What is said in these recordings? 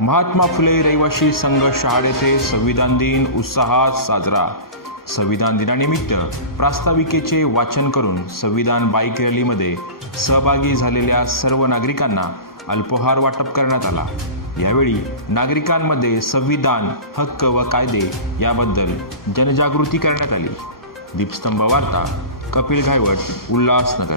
महात्मा फुले रहिवासी संघ शहाड येथे संविधान दिन उत्साहात साजरा. संविधान दिनानिमित्त प्रास्ताविकेचे वाचन करून संविधान बाईक रॅलीमध्ये सहभागी झालेल्या सर्व नागरिकांना अल्पोहार वाटप करण्यात आला. यावेळी नागरिकांमध्ये संविधान हक्क व कायदे याबद्दल जनजागृती करण्यात आली. दीपस्तंभ वार्ता कपिल घायवट उल्हासनगर.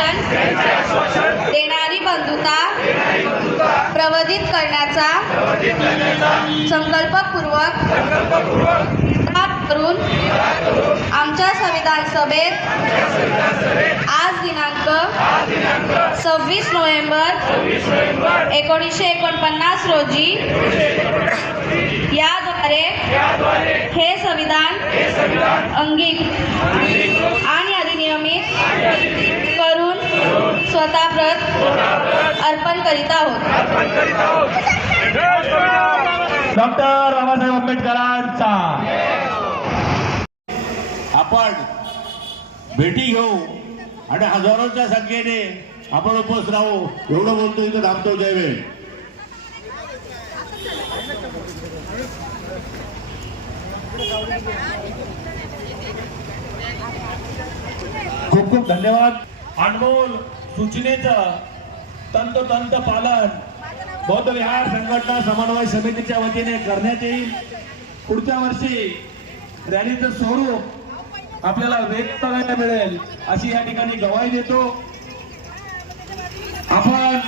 आश्वासन देणारी बंधुता प्रवधित करण्याचा संकल्पपूर्वक करून आमच्या संविधान सभेत आज दिनांक सव्वीस नोव्हेंबर एकोणीसशे एकोणपन्नास रोजी याद्वारे हे संविधान अंगीक आणि अधिनियमित करून स्वतःप्रत अर्पण करीत आहोत. डॉक्टर बाबासाहेब आंबेडकरांचा. आपण भेटी घेऊ आणि हजारोच्या संख्येने आपण उपस्थित राहू. एवढं बोलतो इथं थांबतो जयवेळ खूप खूप धन्यवाद. अनमोल सूचनेचं तंतोतंत पालन. बौद्ध विहार संघटना समन्वय समितीच्या वतीने करण्यात येईल. पुढच्या वर्षी रॅलीचं स्वरूप आपल्याला व्यक्त करायला मिळेल अशी या ठिकाणी गवाही देतो. आपण